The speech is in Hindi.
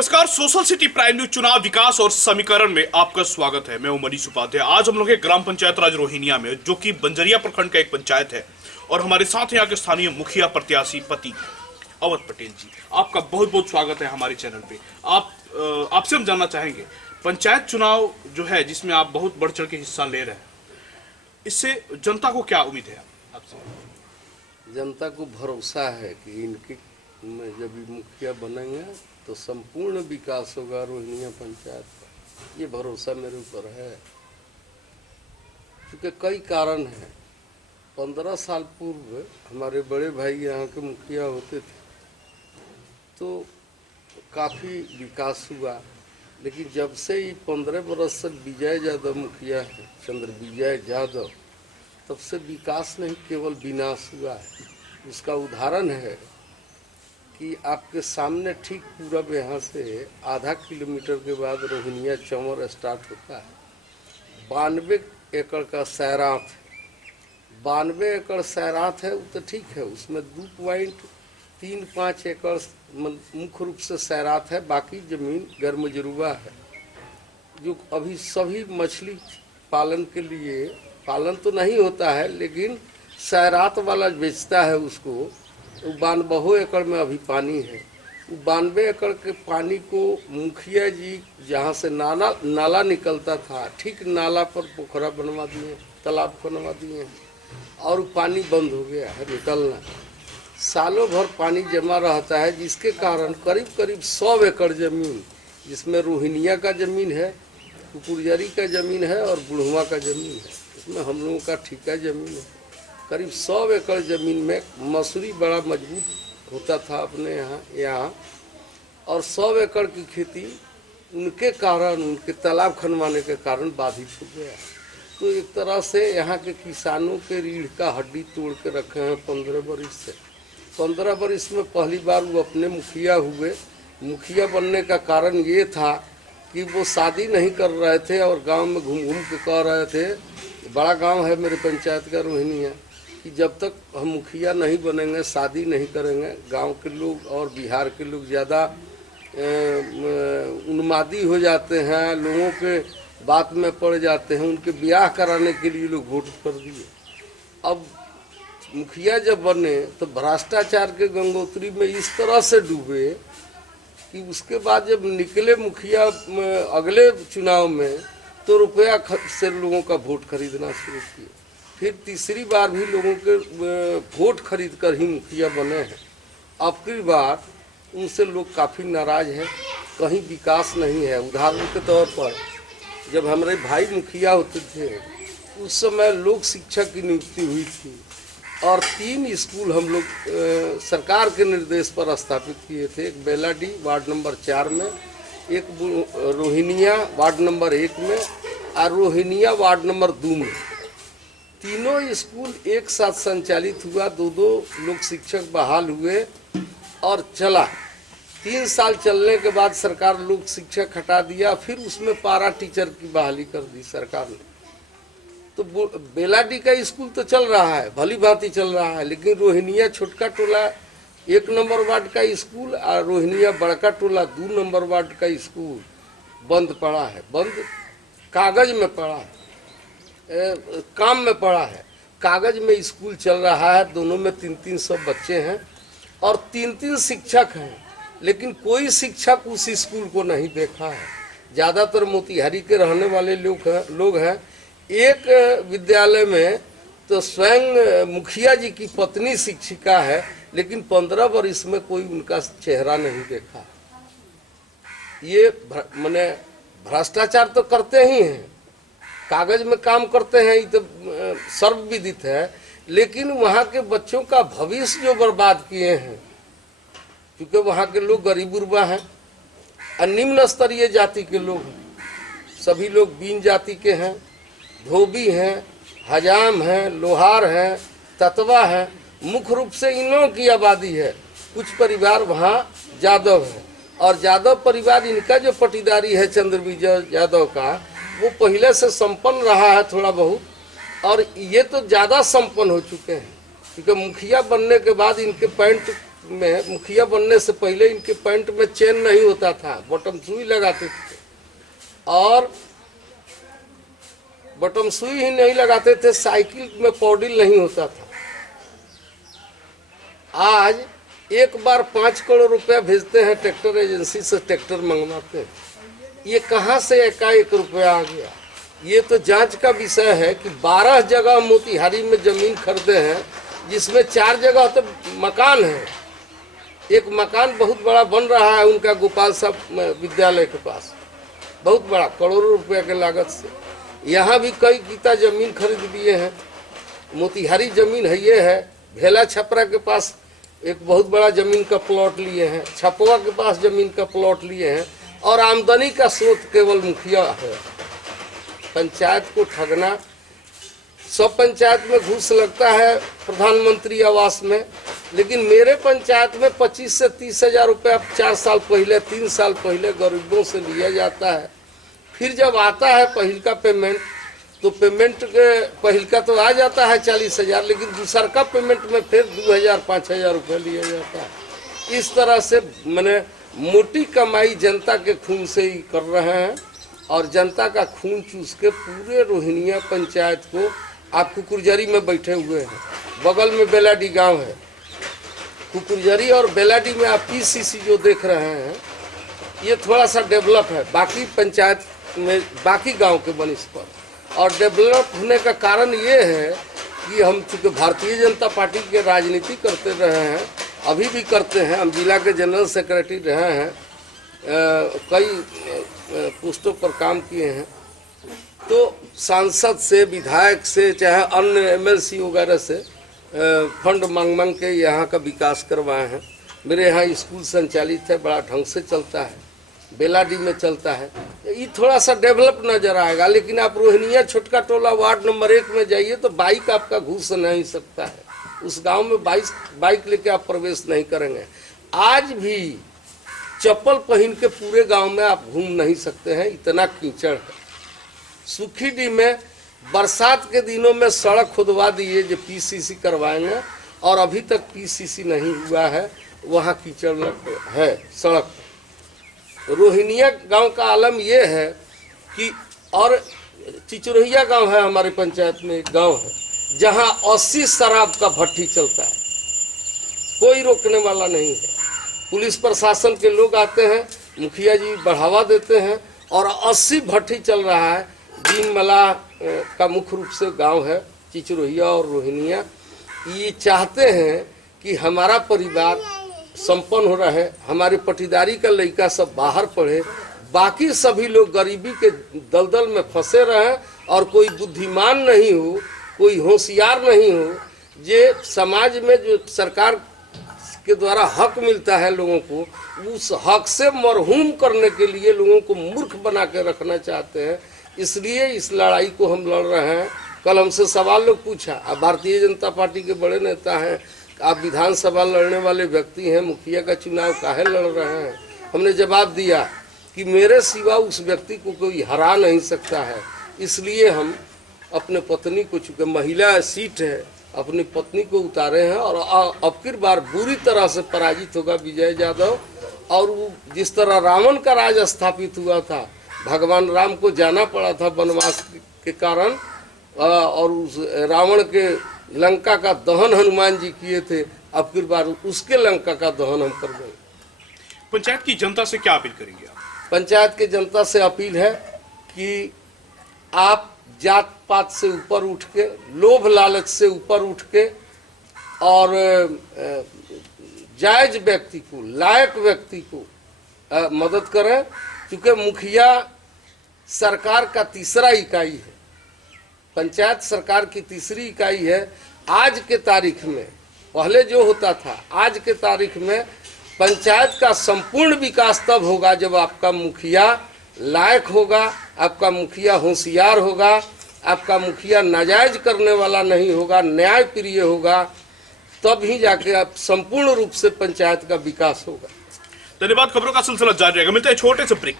नमस्कार, सोशल सिटी प्राइम न्यूज चुनाव विकास और समीकरण में आपका स्वागत है। मैं हूं मनीष उपाध्याय। आज हम लोग ग्राम पंचायत राज रोहिनिया में, जो कि बंजरिया प्रखंड का एक पंचायत है, और हमारे साथ यहाँ के स्थानीय मुखिया प्रत्याशी पति अवध पटेल जी। आपका बहुत बहुत स्वागत है हमारे चैनल पे। आपसे हम जानना चाहेंगे, पंचायत चुनाव जो है जिसमें आप बहुत बढ़ चढ़ के हिस्सा ले रहे हैं, इससे जनता को क्या उम्मीद है आपसे? जनता को भरोसा है कि इनके जब मुखिया बनेंगे तो संपूर्ण विकास होगा रोहिनिया पंचायत का। ये भरोसा मेरे ऊपर है, क्योंकि कई कारण हैं। 15 साल पूर्व हमारे बड़े भाई यहाँ के मुखिया होते थे तो काफ़ी विकास हुआ, लेकिन जब से ये 15 बरस से विजय यादव मुखिया है, चंद्र विजय यादव, तब से विकास नहीं केवल विनाश हुआ है। उसका उदाहरण है कि आपके सामने ठीक पूरब यहाँ से आधा किलोमीटर के बाद रोहिनिया चंवर स्टार्ट होता है। 92 एकड़ का सैरात, 92 एकड़ सैरात है, वो तो ठीक है। उसमें 2.35 एकड़ मुख्य रूप से सैरात है, बाकी जमीन गर्मजरुआ है, जो अभी सभी मछली पालन के लिए, पालन तो नहीं होता है लेकिन सैरात वाला बेचता है उसको। 92 एकड़ में अभी पानी है। 92 एकड़ के पानी को मुखिया जी जहाँ से नाला निकलता था, ठीक नाला पर पोखरा बनवा दिए, तालाब बनवा दिए, और पानी बंद हो गया है निकलना। सालों भर पानी जमा रहता है, जिसके कारण करीब करीब 100 एकड़ जमीन, जिसमें रोहिनिया का जमीन है, कुकुरजरी का जमीन है और बुढ़वा का जमीन है, इसमें हम लोगों का ठेका जमीन है। करीब 100 एकड़ ज़मीन में मसूरी बड़ा मजबूत होता था अपने यहाँ, और 100 एकड़ की खेती उनके कारण, उनके तालाब खनवाने के कारण बाधित हो गया। तो एक तरह से यहाँ के किसानों के रीढ़ का हड्डी तोड़ के रखे हैं 15 बरिस से। 15 बरिस में पहली बार वो अपने मुखिया हुए। मुखिया बनने का कारण ये था कि वो शादी नहीं कर रहे थे और गांव में घूम घूम के कह रहे थे, बड़ा गांव है मेरे पंचायत का रोहिनिया, कि जब तक हम मुखिया नहीं बनेंगे, शादी नहीं करेंगे, गांव के लोग और बिहार के लोग ज़्यादा उन्मादी हो जाते हैं, लोगों के बात में पड़ जाते हैं, उनके ब्याह कराने के लिए लोग वोट कर दिए। अब मुखिया जब बने तो भ्रष्टाचार के गंगोत्री में इस तरह से डूबे कि उसके बाद जब निकले मुखिया अगले चुनाव में, तो रुपया से लोगों का वोट खरीदना शुरू किए। फिर तीसरी बार भी लोगों के वोट खरीद कर ही मुखिया बने हैं। अब की बार उनसे लोग काफ़ी नाराज हैं, कहीं विकास नहीं है। उदाहरण के तौर पर जब हमारे भाई मुखिया होते थे, उस समय लोक शिक्षक की नियुक्ति हुई थी, और 3 स्कूल हम लोग सरकार के निर्देश पर स्थापित किए थे। एक बेलाडी वार्ड नंबर 4 में, एक रोहिनिया वार्ड नंबर 1 में, और रोहिनिया वार्ड नंबर 2 में। तीनों स्कूल एक साथ संचालित हुआ, 2-2 लोग शिक्षक बहाल हुए और चला। 3 साल चलने के बाद सरकार लोग शिक्षक हटा दिया, फिर उसमें पारा टीचर की बहाली कर दी सरकार ने। तो बेलाडी का स्कूल तो चल रहा है, भली भांति चल रहा है, लेकिन रोहिनिया छोटका टोला 1 नंबर वार्ड का स्कूल और रोहिनिया बड़का टोला 2 नंबर वार्ड का स्कूल बंद पड़ा है। बंद कागज में पड़ा है, काम में पड़ा है। कागज में स्कूल चल रहा है, दोनों में 300 बच्चे हैं और 3 शिक्षक हैं, लेकिन कोई शिक्षक उस स्कूल को नहीं देखा है। ज़्यादातर मोतिहारी के रहने वाले लोग हैं। एक विद्यालय में तो स्वयं मुखिया जी की पत्नी शिक्षिका है, लेकिन 15 वर्ष में कोई उनका चेहरा नहीं देखा। ये माने भ्रष्टाचार तो करते ही हैं, कागज में काम करते हैं, ये तो सर्वविदित है, लेकिन वहाँ के बच्चों का भविष्य जो बर्बाद किए हैं, क्योंकि वहाँ के लोग गरीब गुरबा हैं और निम्न स्तरीय जाति के लोग हैं। सभी लोग बीन जाति के हैं, धोबी हैं, हजाम हैं, लोहार हैं, ततवा हैं, मुख्य रूप से इन लोगों की आबादी है। कुछ परिवार वहाँ यादव है, और यादव परिवार, इनका जो पटीदारी है चंद्र विजय यादव का, वो पहले से संपन्न रहा है थोड़ा बहुत, और ये तो ज़्यादा संपन्न हो चुके हैं, क्योंकि मुखिया बनने के बाद इनके पैंट में मुखिया बनने से पहले इनके पैंट में चेन नहीं होता था, बटन सुई लगाते थे, और बटन सुई ही नहीं लगाते थे, साइकिल में पौडिल नहीं होता था। आज एक बार 5 करोड़ रुपया भेजते हैं ट्रैक्टर एजेंसी से, ट्रैक्टर मंगवाते हैं। ये कहाँ से एकाएक रुपया आ गया? ये तो जांच का विषय है कि 12 जगह मोतिहारी में जमीन खरीदे हैं, जिसमें 4 जगह तो मकान है। एक मकान बहुत बड़ा बन रहा है उनका गोपाल साहब विद्यालय के पास, बहुत बड़ा, करोड़ों रुपया के लागत से। यहाँ भी कई गीता जमीन खरीद लिए हैं। मोतिहारी जमीन है, ये है भेला छपरा के पास एक बहुत बड़ा जमीन का प्लॉट लिए हैं, छपवा के पास जमीन का प्लॉट लिए हैं, और आमदनी का स्रोत केवल मुखिया है। पंचायत को ठगना, सब पंचायत में घूस लगता है प्रधानमंत्री आवास में, लेकिन मेरे पंचायत में 25 से 30 हजार रुपया 4 साल पहले, 3 साल पहले गरीबों से लिया जाता है। फिर जब आता है पहिल का पेमेंट, तो पेमेंट के पहिल का तो आ जाता है 40 हजार, लेकिन दूसर का पेमेंट में फिर 2000-5000 रुपये लिया जाता है। इस तरह से मैंने मोटी कमाई जनता के खून से ही कर रहे हैं, और जनता का खून चूस के पूरे रोहिणिया पंचायत को, आप कुकुरजरी में बैठे हुए हैं, बगल में बेलाडी गांव है, कुकुरजरी और बेलाडी में आप पीसीसी जो देख रहे हैं, ये थोड़ा सा डेवलप है बाकी पंचायत में, बाकी गांव के बनिस्पत। और डेवलप होने का कारण ये है कि हम चूँकि भारतीय जनता पार्टी के राजनीति करते रहे हैं, अभी भी करते हैं, हम जिला के जनरल सेक्रेटरी रहे हैं, कई पोस्टों पर काम किए हैं, तो सांसद से, विधायक से, चाहे अन्य एमएलसी वगैरह से फंड मांग के यहाँ का विकास करवाए हैं। मेरे यहाँ स्कूल संचालित है, बड़ा ढंग से चलता है, बेलाडी में चलता है। ये थोड़ा सा डेवलप नजर आएगा, लेकिन आप रोहिणिया छोटका टोला वार्ड नंबर 1 में जाइए तो बाइक आपका घुस नहीं सकता है। उस गांव में बाइक लेके आप प्रवेश नहीं करेंगे। आज भी चप्पल पहन के पूरे गांव में आप घूम नहीं सकते हैं, इतना कीचड़ है। सुखीडी में बरसात के दिनों में सड़क खुदवा दिए जो पीसीसी करवाएंगे, और अभी तक पीसीसी नहीं हुआ है, वहाँ कीचड़ है सड़क। रोहिणिया गांव का आलम ये है कि, और चिचरोहिया गांव है हमारे पंचायत में, एक गांव है जहां 80 शराब का भट्टी चलता है, कोई रोकने वाला नहीं है। पुलिस प्रशासन के लोग आते हैं, मुखिया जी बढ़ावा देते हैं, और 80 भट्टी चल रहा है। दीन मला का मुख्य रूप से गांव है चिचरोहिया और रोहिणिया। ये चाहते हैं कि हमारा परिवार संपन्न हो रहा है, हमारे पटीदारी का लड़का सब बाहर पढ़े, बाकी सभी लोग गरीबी के दलदल में फंसे रहे, और कोई बुद्धिमान नहीं हो, कोई होशियार नहीं हो, जे समाज में जो सरकार के द्वारा हक मिलता है लोगों को, उस हक से मरहूम करने के लिए लोगों को मूर्ख बना के रखना चाहते हैं। इसलिए इस लड़ाई को हम लड़ रहे हैं। कल हमसे सवाल लोग पूछा, आप भारतीय जनता पार्टी के बड़े नेता हैं, आप विधानसभा लड़ने वाले व्यक्ति हैं, मुखिया का चुनाव काहे लड़ रहे हैं? हमने जवाब दिया कि मेरे सिवा उस व्यक्ति को कोई हरा नहीं सकता है, इसलिए हम अपने पत्नी को, चूँकि महिला सीट है, अपनी पत्नी को उतारे हैं, और अब की बार बुरी तरह से पराजित होगा विजय यादव। और वो जिस तरह रावण का राज स्थापित हुआ था, भगवान राम को जाना पड़ा था वनवास के कारण, और उस रावण के लंका का दहन हनुमान जी किए थे, अब की बार उसके लंका का दहन हम कर देंगे। पंचायत की जनता से क्या अपील करेंगे आप? पंचायत के जनता से अपील है कि आप जात पात से ऊपर उठ के, लोभ लालच से ऊपर उठ के, और जायज व्यक्ति को, लायक व्यक्ति को मदद करें। क्योंकि मुखिया सरकार का तीसरा इकाई है, पंचायत सरकार की तीसरी इकाई है। आज के तारीख में, पहले जो होता था, आज के तारीख में पंचायत का संपूर्ण विकास तब होगा जब आपका मुखिया लायक होगा, आपका मुखिया होशियार होगा, आपका मुखिया नाजायज करने वाला नहीं होगा, न्याय प्रिय होगा, तब ही जाके आप संपूर्ण रूप से पंचायत का विकास होगा। धन्यवाद। खबरों का सिलसिला जारी रहेगा, मिलते हैं छोटे से ब्रेक।